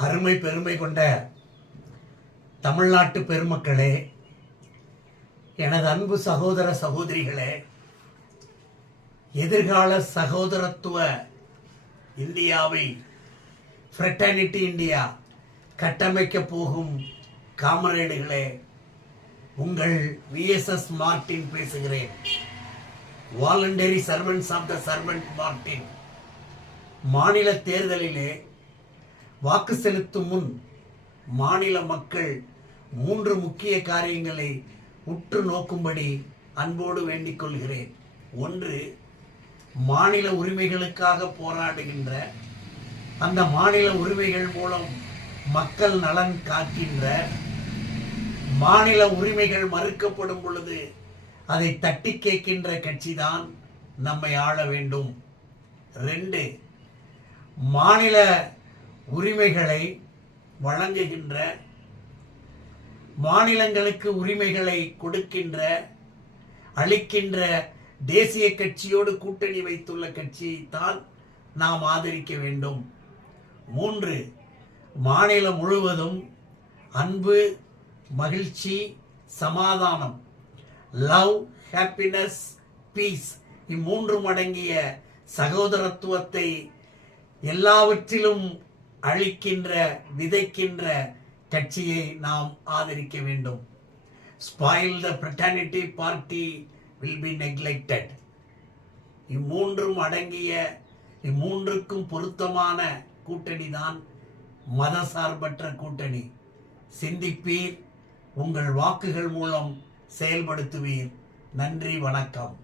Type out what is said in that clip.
அருமை பெருமை கொண்ட தமிழ்நாட்டு பெருமக்களே, எனது அன்பு சகோதர சகோதரிகளே, எதிர்கால சகோதரத்துவ இந்தியாவை ஃப்ரெட்டர்னிட்டி இந்தியா கட்டமைக்கப் போகும் காமரேடுகளே, உங்கள் VSS மார்ட்டின் பேசுகிறேன். Voluntary servants of the servant Martin. மாநில தேர்தலிலே வாக்கு செலுத்தும் முன் மாநில மக்கள் 3 முக்கிய காரியங்களை உற்று நோக்கும்படி அன்போடு வேண்டிக் கொள்கிறேன். 1, மாநில உரிமைகளுக்காக போராடுகின்ற, அந்த மாநில உரிமைகள் மூலம் மக்கள் நலன் காக்கின்ற, மாநில உரிமைகள் மறுக்கப்படும் பொழுது அதை தட்டி கேட்கின்ற கட்சிதான் நம்மை ஆள வேண்டும். 2, மாநில உரிமைகளை வழங்குகின்ற, மாநிலங்களுக்கு உரிமைகளை கொடுக்கின்ற, அளிக்கின்ற தேசிய கட்சியோடு கூட்டணி வைத்துள்ள கட்சியைத்தான் நாம் ஆதரிக்க வேண்டும். 3, மாநிலம் முழுவதும் அன்பு, மகிழ்ச்சி, சமாதானம், லவ், ஹாப்பினஸ், பீஸ், இம்மூன்றும் அடங்கிய சகோதரத்துவத்தை எல்லாவற்றிலும் அளிக்கின்ற, விதைக்கின்ற கட்சியை நாம் ஆதரிக்க வேண்டும். Spoil the fraternity party will be neglected. இம்மூன்றும் அடங்கிய, இம்மூன்றுக்கும் பொருத்தமான கூட்டணி தான் மதசார்பற்ற கூட்டணி. சிந்திப்பீர், உங்கள் வாக்குகள் மூலம் செயல்படுத்துவீர். நன்றி, வணக்கம்.